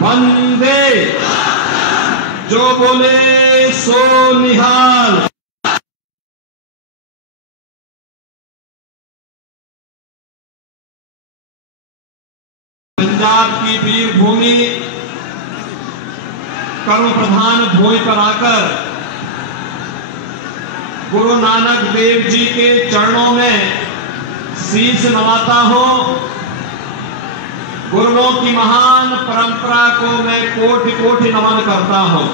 वंदे, जो बोले सो निहाल। पंजाब की वीर भूमि, कर्म प्रधान भूमि पर आकर गुरु नानक देव जी के चरणों में शीश नवाता हूं। गुरुओं की महान परंपरा को मैं कोटि कोटि नमन करता हूं।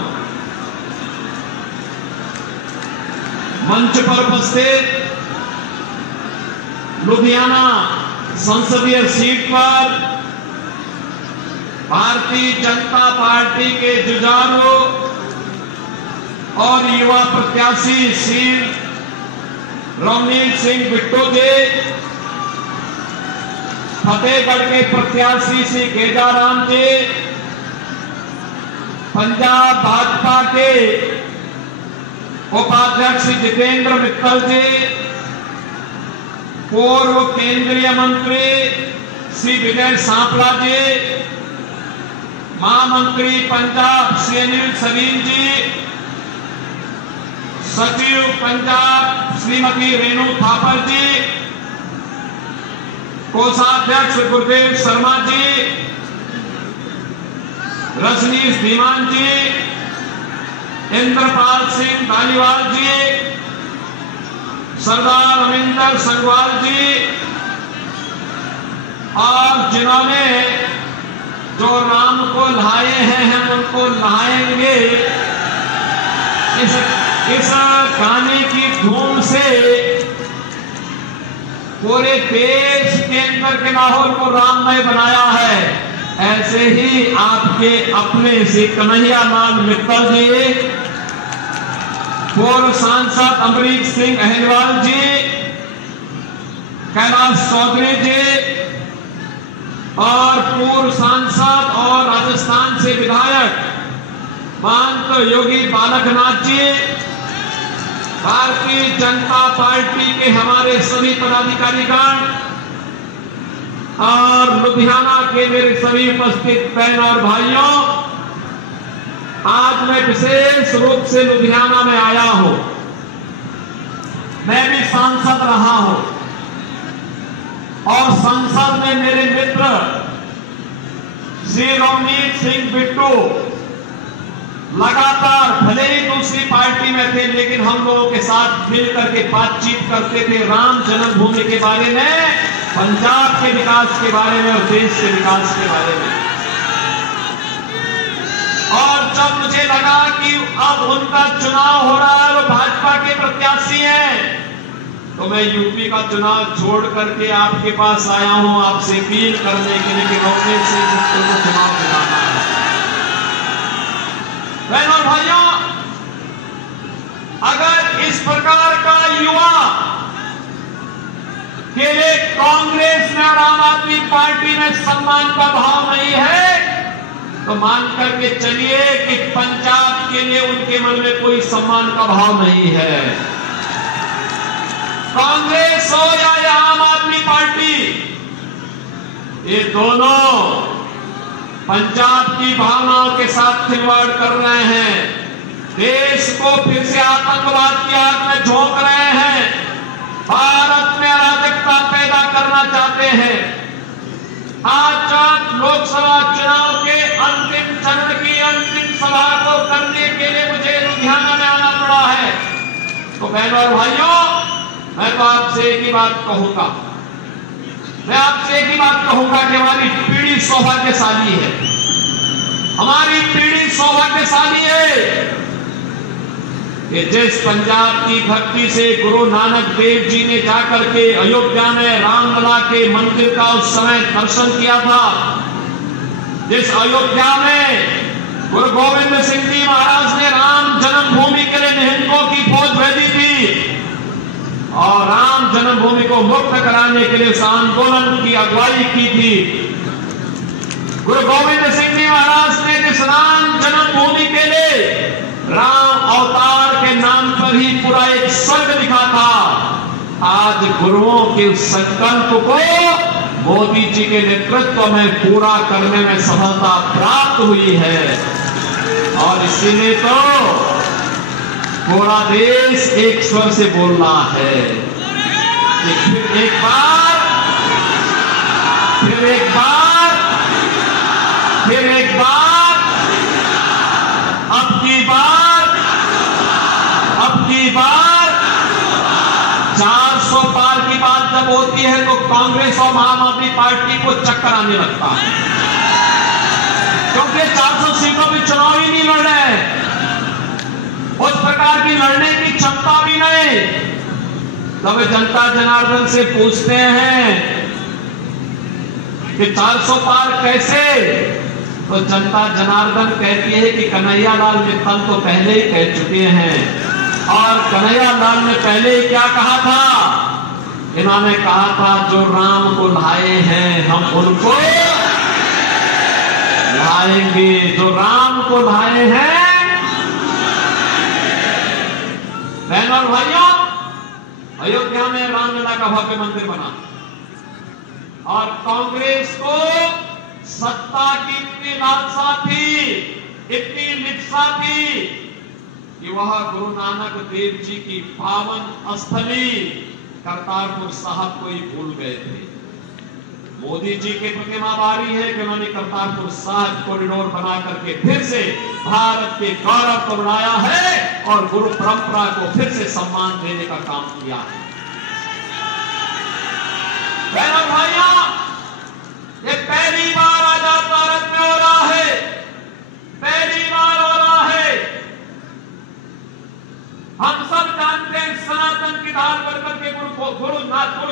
मंच पर उपस्थित लुधियाना संसदीय सीट पर भारतीय जनता पार्टी के जुझारू और युवा प्रत्याशी श्री रवनीत सिंह बिट्टू जी, फतेहगढ़ के प्रत्याशी श्री गेजाराम जी, पंजाब भाजपा के उपाध्यक्ष जितेंद्र मित्तल जी, पूर्व केंद्रीय मंत्री श्री विजय सांपला जी, महामंत्री पंजाब श्री अनिल सरीन जी, सचिव पंजाब श्रीमती रेणु थापर जी, कोषाध्यक्ष गुरुदेव शर्मा जी, रजनीश धीमान जी, इंद्रपाल सिंह धालीवाल जी, सरदार अमिंदर संगवाल जी, और जिन्होंने जो राम को नहाए हैं हम उनको नहाएंगे, इस गाने की धूम से पूरे देश के अंदर के माहौल को राममय बनाया है। ऐसे ही आपके अपने श्री कन्हैया लाल मित्तल जी, पूर्व सांसद अमरीक सिंह अहिरवार जी, कैलाश चौधरी जी, और पूर्व सांसद और राजस्थान से विधायक महंत योगी बालकनाथ जी, भारतीय जनता पार्टी के हमारे सभी पदाधिकारीगण और लुधियाना के मेरे सभी उपस्थित बहन और भाइयों, आज मैं विशेष रूप से लुधियाना में आया हूं। मैं भी सांसद रहा हूं और संसद में मेरे मित्र श्री रवनीत सिंह बिट्टू लगातार, भले ही दूसरी पार्टी में थे, लेकिन हम लोगों के साथ मिल करके बातचीत करते थे राम जन्मभूमि के बारे में, पंजाब के विकास के बारे में और देश के विकास के बारे में। और जब मुझे लगा कि अब उनका चुनाव हो रहा है, वो भाजपा के प्रत्याशी हैं, तो मैं यूपी का चुनाव छोड़ करके आपके पास आया हूं, आपसे अपील करने के लिए कि रवनीत सिंह बिट्टू को चुनाव दिलाना है। बहनों और भाइयों, अगर इस प्रकार का युवा के लिए कांग्रेस में और आम आदमी पार्टी में सम्मान का भाव नहीं है, तो मान करके चलिए कि पंजाब के लिए उनके मन में कोई सम्मान का भाव नहीं है। कांग्रेस हो या आम आदमी पार्टी, ये दोनों पंजाब की भावनाओं के साथ खिलवाड़ कर रहे हैं, देश को फिर से आतंकवाद की आग में झोंक रहे हैं, भारत में अराजकता पैदा करना चाहते हैं। आज लोकसभा चुनाव के अंतिम चरण की अंतिम सभा को करने के लिए मुझे लुधियाना में आना पड़ा है। तो बहनों और भाइयों, मैं तो आपसे एक ही बात कहूंगा, मैं आपसे एक ही बात कहूंगा कि हमारी पीढ़ी सौभाग्यशाली है, हमारी पीढ़ी सौभाग्यशाली है कि जिस पंजाब की धरती से गुरु नानक देव जी ने जाकर के अयोध्या में रामलला के मंदिर का उस समय दर्शन किया था, जिस अयोध्या में गुरु गोविंद सिंह जी महाराज ने राम जन्मभूमि के लिए निहंगों की फौज भेजी थी और राम जन्मभूमि को मुक्त कराने के लिए उस आंदोलन की अगुवाई की थी। गुरु गोविंद सिंह जी महाराज ने जिस राम जन्मभूमि के लिए राम अवतार के नाम पर ही पूरा एक स्वर्ग लिखा था, आज गुरुओं के उस संकल्प को मोदी जी के नेतृत्व में पूरा करने में सफलता प्राप्त हुई है। और इसीलिए तो पूरा देश एक स्वर से बोल रहा है कि फिर एक बार अब की बार 400 पार की बात जब होती है तो कांग्रेस और आम आदमी पार्टी को चक्कर आने लगता है, क्योंकि 400 सीटों में चुनाव ही नहीं लड़ रहे, उस प्रकार की लड़ने की क्षमता भी नहीं। तब जनता जनार्दन से पूछते हैं कि 400 पार कैसे, तो जनता जनार्दन कहती है कि कन्हैया लाल मित्तल तो पहले ही कह चुके हैं। और कन्हैया लाल ने पहले ही क्या कहा था? इन्होंने कहा था जो राम को लाए हैं हम उनको लाएंगे, जो राम को लाए हैं। बहन और भाइयों, अयोध्या में रामलला का भव्य मंदिर बना और कांग्रेस को सत्ता की इतनी लालसा थी, इतनी लिप्सा थी कि वह गुरु नानक देव जी की पावन स्थली करतारपुर साहब को ही भूल गए थे। मोदी जी के प्रतिमाबारी है कि उन्होंने करतारपुर साहब कॉरिडोर बना करके फिर से भारत के गौरव को बढ़ाया है और गुरु परंपरा को फिर से सम्मान देने का काम किया है। बहनों भाइयों, ये पहली बार आजाद भारत में हो रहा है, पहली बार हो रहा है। हम सब जानते हैं सनातन की ढाल पर करके गुरु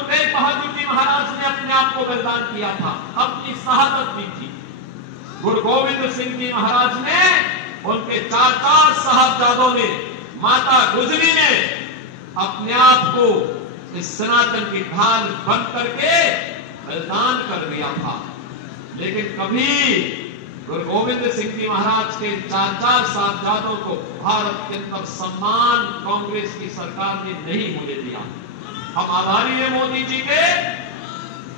तेग बहादुर जी महाराज ने अपने आप को बलिदान किया था, अपनी शहादत दी थी। गुरु गोविंद सिंह जी महाराज ने, उनके 4 साहबजादों ने, माता गुजरी ने अपने आप को इस सनातन की ढाल बन करके बलिदान कर दिया था। लेकिन कभी गुरु गोविंद सिंह जी महाराज के 4 साहबजादों को भारत के अंदर सम्मान कांग्रेस की सरकार ने नहीं होने दिया। हम आभारी हैं मोदी जी के।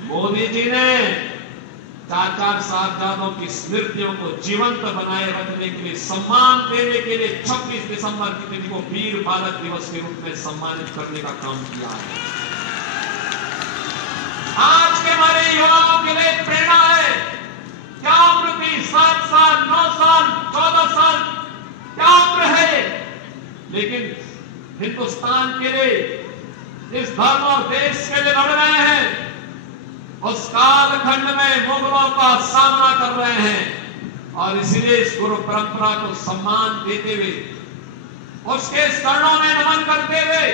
मोदी जी ने 4 साहबजादों की स्मृतियों को जीवंत बनाए रखने के लिए, सम्मान देने के लिए 26 दिसंबर की तिथि को वीर बालक दिवस के रूप में सम्मानित करने का काम किया है। आज के हमारे युवाओं के लिए प्रेरणा है। क्या उम्र थी? 7 साल, 9 साल, 14 साल, क्या उम्र है? लेकिन हिंदुस्तान के लिए, इस धर्म और देश के लिए लड़ रहे हैं। उस कालखंड में मुगलों का सामना कर रहे हैं और इसलिए इस गुरु परंपरा को सम्मान देते हुए, उसके चरणों में नमन करते हुए,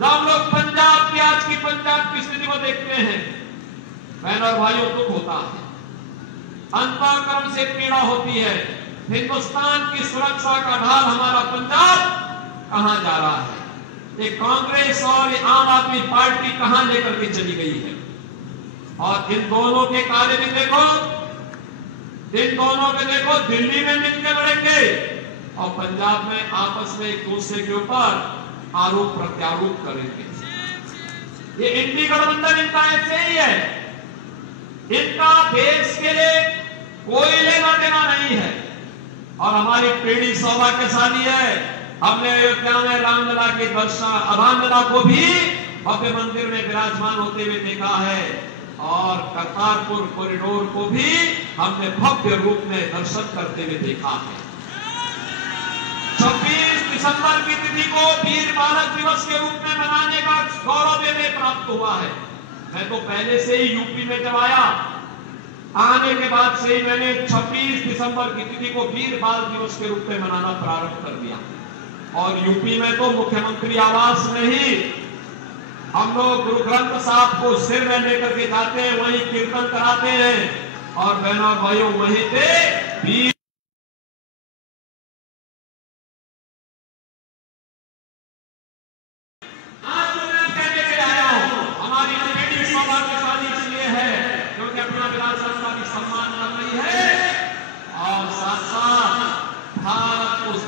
जब हम लोग पंजाब की, आज की पंजाब की स्थिति को देखते हैं, बहन और भाइयों, दुख होता है, अंतःकरण से पीड़ा होती है। हिंदुस्तान की सुरक्षा का ढाल हमारा पंजाब कहां जा रहा है? ये कांग्रेस और ये आम आदमी पार्टी कहां लेकर के चली गई है? और इन दोनों के कार्य भी देखो, इन दोनों के देखो, दिल्ली में मिलकर लड़ेंगे और पंजाब में आपस में एक दूसरे के ऊपर आरोप प्रत्यारोप करेंगे। ये इंडी गठबंधन इनका ऐसे ही है। इनका देश के लिए कोई लेना देना नहीं है। और हमारी पीढ़ी सौभाग्यशाली है, हमने अयोध्या में रामलला के दर्शन, रामलला को भी भव्य मंदिर में विराजमान होते हुए देखा है और करतारपुर कॉरिडोर को भी हमने भव्य रूप में दर्शन करते हुए देखा है। 26 दिसंबर की तिथि को वीर बालक दिवस के रूप में मनाने का गौरव हमें प्राप्त हुआ है। मैं तो पहले से ही यूपी में जब आया, आने के बाद से ही मैंने 26 दिसंबर की तिथि को वीर बाल दिवस के रूप में मनाना प्रारंभ कर दिया। और यूपी में तो मुख्यमंत्री आवास में ही हम लोग गुरु ग्रंथ साहब को सिर में लेकर के जाते हैं, वहीं कीर्तन कराते हैं और बहनों और भाइयों वहीं पे वीर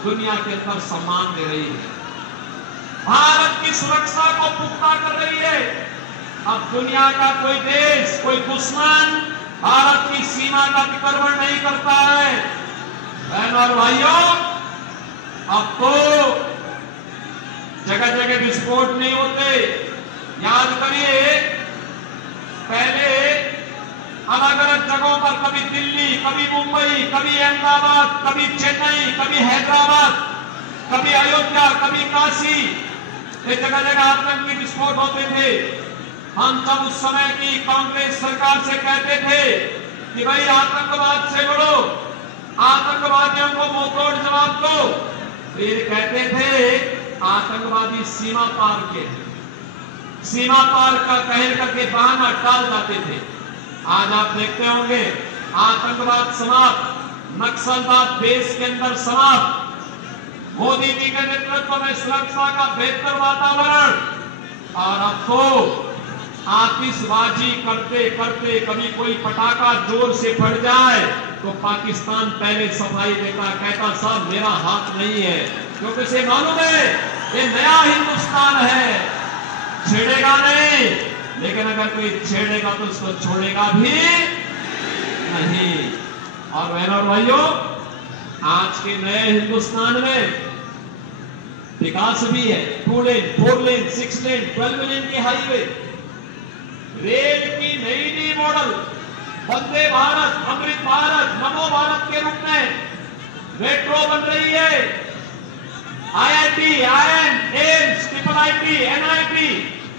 दुनिया के अंदर सम्मान दे रही है, भारत की सुरक्षा को पुख्ता कर रही है। अब दुनिया का कोई देश, कोई दुश्मन भारत की सीमा का अतिक्रमण नहीं करता है। बहनों और भाइयों, अब तो जगह जगह विस्फोट नहीं होते। याद करिए, पहले अलग अलग जगहों पर, कभी दिल्ली, कभी मुंबई, कभी अहमदाबाद, कभी चेन्नई, कभी हैदराबाद, कभी अयोध्या, कभी काशी, ये जगह जगह आतंकी विस्फोट होते थे। हम सब उस समय की कांग्रेस सरकार से कहते थे कि भाई आतंकवाद से लड़ो, आतंकवादियों को मुंहतोड़ जवाब दो। फिर कहते थे आतंकवादी सीमा पार के, सीमा पार का कहल करके बहाना टाल जाते थे। आज आप देखते होंगे आतंकवाद समाप्त, नक्सलवाद देश के अंदर समाप्त, मोदी जी के नेतृत्व में सुरक्षा का बेहतर वातावरण। और अब तो आतिशबाजी करते करते कभी कोई पटाखा जोर से फट जाए तो पाकिस्तान पहले सफाई देता, कहता साहब मेरा हाथ नहीं है, क्योंकि इसे मालूम है ये नया हिंदुस्तान है, छेड़ेगा नहीं। लेकिन अगर कोई छेड़ेगा तो उसको छोड़ेगा भी नहीं। और बहनों और भाइयों, आज के नए हिंदुस्तान में विकास भी है। 2 लेन, 4 लेन, 6 लेन, 12 लेन की हाईवे, रेल की नई मॉडल, वंदे भारत, अमृत भारत, नमो भारत के रूप में मेट्रो बन रही है। IIT, IIM, AIIMS, IIT, NIT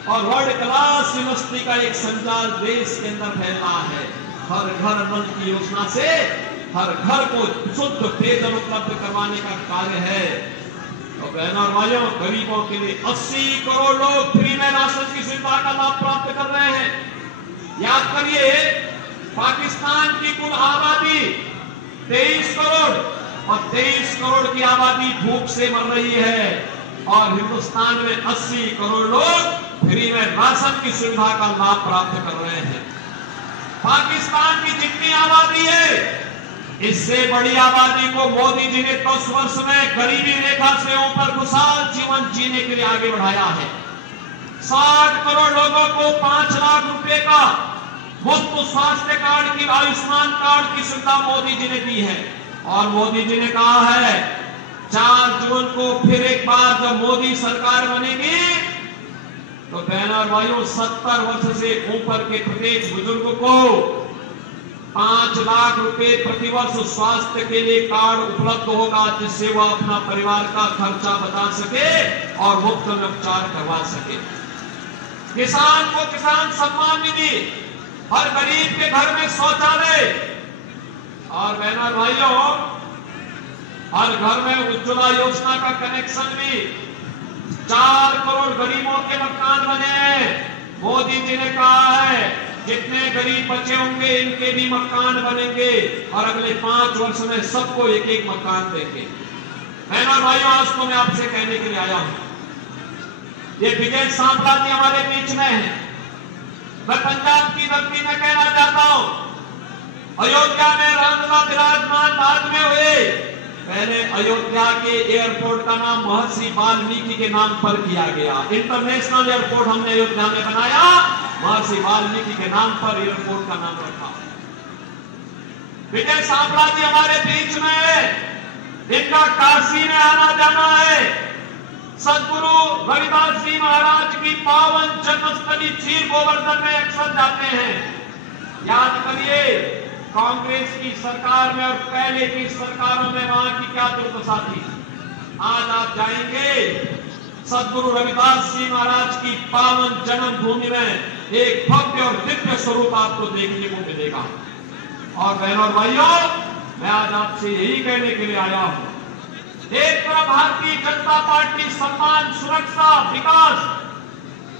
और वर्ल्ड क्लास यूनिवर्सिटी का एक संचार देश के अंदर फैल रहा है। हर घर नल की योजना से हर घर को शुद्ध पेयजल उपलब्ध करवाने का कार्य है। तो बहनों और भाइयों, गरीबों के लिए 80 करोड़ लोग फ्री में राशन की सुविधा का लाभ प्राप्त कर रहे हैं। याद करिए, पाकिस्तान की कुल आबादी 23 करोड़ और 23 करोड़ की आबादी भूख से मर रही है, और हिंदुस्तान में 80 करोड़ लोग फ्री में राशन की सुविधा का लाभ प्राप्त कर रहे हैं। पाकिस्तान की जितनी आबादी है, इससे बड़ी आबादी को मोदी जी ने 10 वर्ष में गरीबी रेखा से ऊपर खुशहाल जीवन जीने के लिए आगे बढ़ाया है। 60 करोड़ लोगों को 5 लाख रुपए का मुफ्त स्वास्थ्य कार्ड की, आयुष्मान कार्ड की सुविधा मोदी जी ने दी है। और मोदी जी ने कहा है 4 जून को फिर एक बार जब मोदी सरकार बनेगी तो बहनों और भाइयों, 70 वर्ष से ऊपर के प्रत्येक बुजुर्ग को 5 लाख रुपए प्रतिवर्ष स्वास्थ्य के लिए कार्ड उपलब्ध होगा, जिससे वह अपना परिवार का खर्चा बचा सके और मुफ्त में उपचार करवा सके। किसान को किसान सम्मान निधि, हर गरीब के घर में शौचालय, और बहनों और भाइयों, हर घर में उज्ज्वला योजना का कनेक्शन भी। 4 करोड़ गरीबों के मकान बने हैं। मोदी जी ने कहा है जितने गरीब बच्चे होंगे इनके भी मकान बनेंगे, और अगले 5 वर्ष में सबको एक एक मकान देंगे। बहनों और भाइयों, आज तो मैं आपसे कहने के लिए आया हूं, ये विजय सांपला जी हमारे बीच में है। मैं पंजाब की धरती में कहना चाहता हूं, अयोध्या में रामलला विराजमान बाद में हुए। पहले अयोध्या के एयरपोर्ट का नाम महर्षि वाल्मीकि के नाम पर किया गया। इंटरनेशनल एयरपोर्ट हमने अयोध्या में बनाया, महर्षि वाल्मीकि के नाम पर एयरपोर्ट का नाम रखा। विजय सांपला जी हमारे बीच में है, इनका काशी में आना जाना है। सदगुरु रविदास जी महाराज की पावन जन्मस्थली चीर गोवर्धन में अक्सर जाते हैं। याद करिए, कांग्रेस की सरकार में और पहले की सरकारों में वहां की क्या दुर्दशा थी। आज आप जाएंगे, सदगुरु रविदास जी महाराज की पावन जन्मभूमि में एक भव्य और दिव्य स्वरूप आपको देखने को मिलेगा। और बहनों और भाइयों, मैं आज आपसे यही कहने के लिए आया हूं, एक तरफ भारतीय जनता पार्टी सम्मान, सुरक्षा, विकास,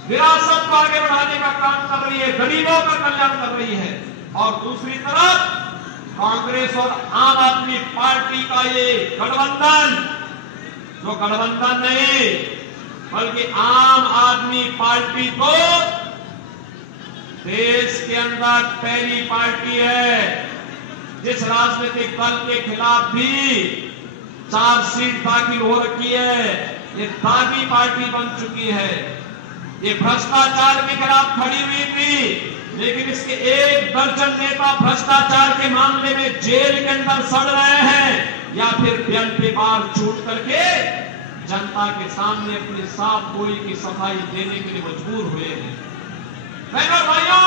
विरासत को आगे बढ़ाने का काम कर रही है, गरीबों का कल्याण कर रही है, और दूसरी तरफ कांग्रेस और आम आदमी पार्टी का ये गठबंधन, जो गठबंधन नहीं बल्कि आम आदमी पार्टी तो देश के अंदर पहली पार्टी है जिस राजनीतिक दल के खिलाफ भी चार्जशीट दाखिल हो रखी है। ये दागी पार्टी बन चुकी है। ये भ्रष्टाचार के खिलाफ खड़ी हुई थी, लेकिन इसके 1 दर्जन नेता भ्रष्टाचार के मामले में जेल के अंदर सड़ रहे हैं या फिर बेल पे बार छूट करके जनता के सामने अपनी साफ गोई की सफाई देने के लिए मजबूर हुए हैं। बहनों भाइयों,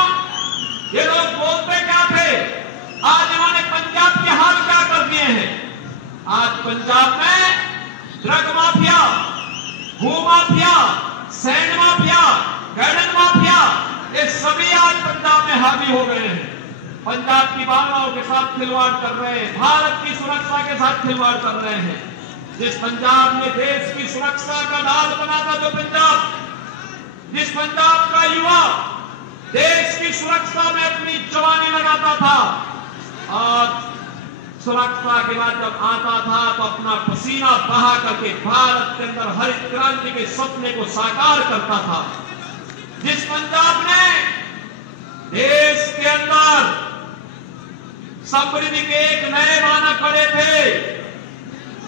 ये लोग बोलते क्या थे, आज इन्होंने पंजाब के हाल क्या कर दिए हैं। आज पंजाब में ड्रग माफिया, भू mafia, sand mafia, garden mafia, ये सभी आज पंजाब में हावी हो गए हैं। पंजाब की भावनाओं के साथ खिलवाड़ कर रहे हैं, भारत की सुरक्षा के साथ खिलवाड़ कर रहे हैं। जिस पंजाब ने देश की सुरक्षा का ढाल बना था, जो पंजाब, जिस पंजाब का युवा देश की सुरक्षा में अपनी जवानी लगाता था, आज सुरक्षा के बाद जब आता था तो अपना पसीना बहा करके भारत के अंदर हरित क्रांति के सपने को साकार करता था। जिस पंजाब ने देश के अंदर समृद्धि के एक नए मानक खड़े थे,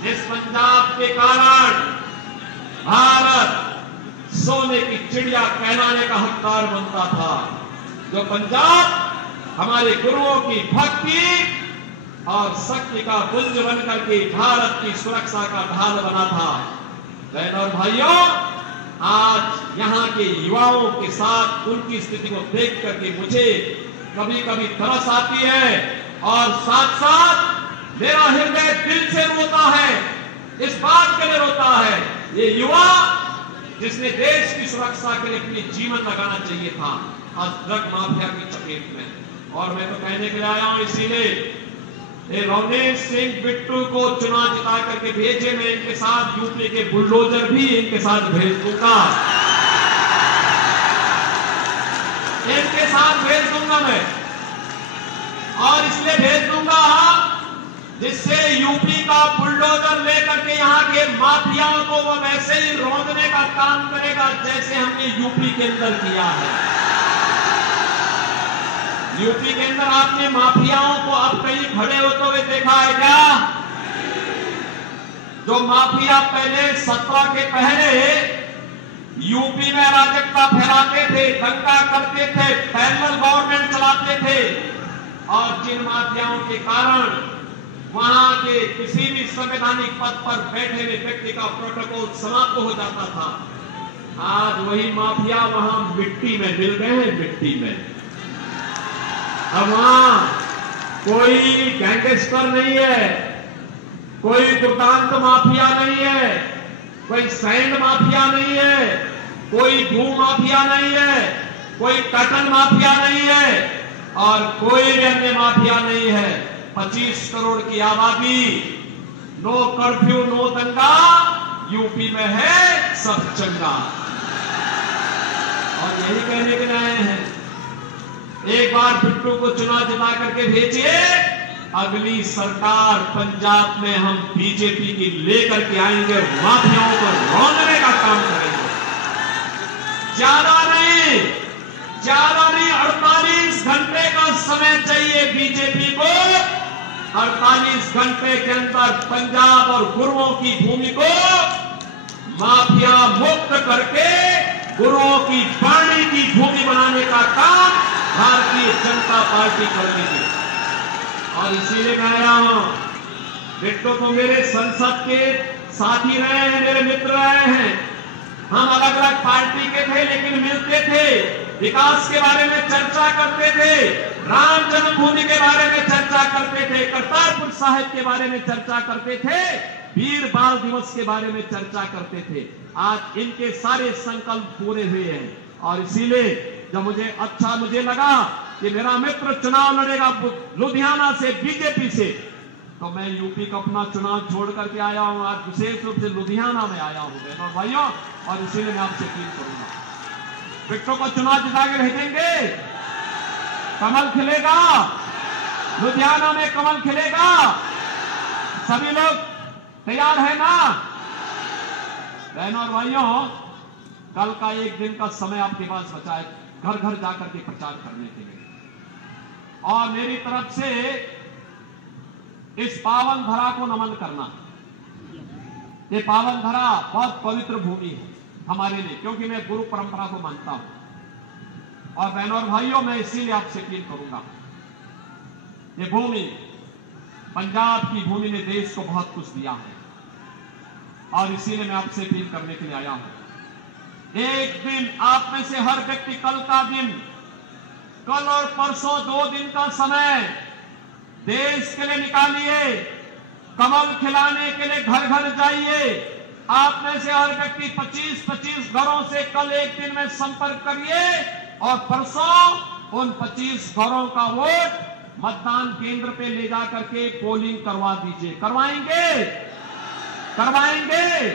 जिस पंजाब के कारण भारत सोने की चिड़िया कहलाने का हकदार बनता था, जो पंजाब हमारे गुरुओं की भक्ति और शक्ति का पुंज बनकर के भारत की सुरक्षा का ढाल बना था। बहनों और भाइयों, आज यहाँ के युवाओं के साथ उनकी स्थिति को देख करके मुझे कभी कभी तरस आती है और साथ साथ मेरा हृदय दिल से रोता है। इस बात के लिए रोता है, ये युवा जिसने देश की सुरक्षा के लिए अपनी जीवन लगाना चाहिए था, आज ड्रग माफिया की चपेट में। और मैं तो कहने के लिए आया हूं, इसीलिए रवनीश सिंह बिट्टू को चुनाव जिता करके भेजे, मैं इनके साथ यूपी के बुलडोजर भी इनके साथ भेज दूंगा, इनके साथ भेज दूंगा मैं। और इसलिए भेज दूंगा जिससे यूपी का बुलडोजर लेकर के यहाँ के माफियाओं को वो वैसे ही रौंदने का काम करेगा जैसे हमने यूपी के अंदर किया है। यूपी के अंदर आपने माफियाओं को अब कहीं खड़े होते हुए देखा है क्या? जो माफिया पहले 17 के पहले यूपी में अराजकता फैलाते थे, दंगा करते थे, पैरेलल गवर्नमेंट चलाते थे, और जिन माफियाओं के कारण वहां के किसी भी संवैधानिक पद पर बैठे हुए व्यक्ति का प्रोटोकॉल समाप्त हो जाता था, आज वही माफिया वहां मिट्टी में मिल गए हैं, मिट्टी में। अब वहां कोई गैंगस्टर नहीं है, कोई दुर्दांत माफिया नहीं है, कोई सैंड माफिया नहीं है, कोई भू माफिया नहीं है, कोई कटन माफिया नहीं है, और कोई भी अन्य माफिया नहीं है। 25 करोड़ की आबादी, नो कर्फ्यू नो दंगा, यूपी में है सब चंगा। और यही कहने के लिए आए हैं, एक बार बिट्टू को चुनाव जिता करके भेजिए, अगली सरकार पंजाब में हम बीजेपी की लेकर के आएंगे, माफियाओं को रौंदने का काम करेंगे। ज्यादा नहीं 48 घंटे का समय चाहिए बीजेपी को। 48 घंटे के अंदर पंजाब और गुरुओं की भूमि को माफिया मुक्त करके गुरुओं की वाणी की भूमि बनाने का काम भारतीय जनता पार्टी करेगी। और इसीलिए मैं आया हूं, बिट्टू तो मेरे संसद के साथी रहे हैं, मेरे मित्र रहे हैं, हम अलग अलग पार्टी के थे लेकिन मिलते थे, विकास के बारे में चर्चा करते थे, राम जन्मभूमि के बारे में चर्चा करते थे, करतारपुर साहिब के बारे में चर्चा करते थे, वीर बाल दिवस के बारे में चर्चा करते थे। आज इनके सारे संकल्प पूरे हुए हैं, और इसीलिए जब मुझे लगा कि मेरा मित्र चुनाव लड़ेगा लुधियाना से बीजेपी से, तो मैं यूपी का अपना चुनाव छोड़ करके आया हूं, आज विशेष रूप से लुधियाना में आया हूं बहनों भाइयों। और इसीलिए मैं आपसे अपील करूंगा, बिट्टू को चुनाव जिता के भेजेंगे, कमल खिलेगा, लुधियाना में कमल खिलेगा। सभी लोग तैयार है ना? बहनों और भाइयों, कल का एक दिन का समय आपके पास बचा है घर घर जाकर के प्रचार करने के लिए, और मेरी तरफ से इस पावन धरा को नमन करना। ये पावन धरा बहुत पवित्र भूमि है, हमारे लिए, क्योंकि मैं गुरु परंपरा को मानता हूं। और बहनों और भाइयों, मैं इसीलिए आपसे अपील करूंगा, ये भूमि, पंजाब की भूमि ने देश को बहुत कुछ दिया है, और इसीलिए मैं आपसे अपील करने के लिए आया हूं। एक दिन आप में से हर व्यक्ति कल का दिन, कल और परसों 2 दिन का समय देश के लिए निकालिए। कमल खिलाने के लिए घर घर जाइए। आप में से हर व्यक्ति 25-25 घरों से कल एक दिन में संपर्क करिए, और परसों उन 25 घरों का वोट मतदान केंद्र पे ले जा करके पोलिंग करवा दीजिए। करवाएंगे? करवाएंगे?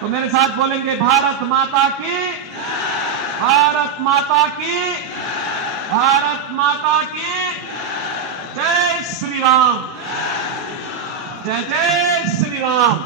तो मेरे साथ बोलेंगे, भारत माता की, भारत माता की, भारत माता की जय श्री राम, जय जय श्री राम।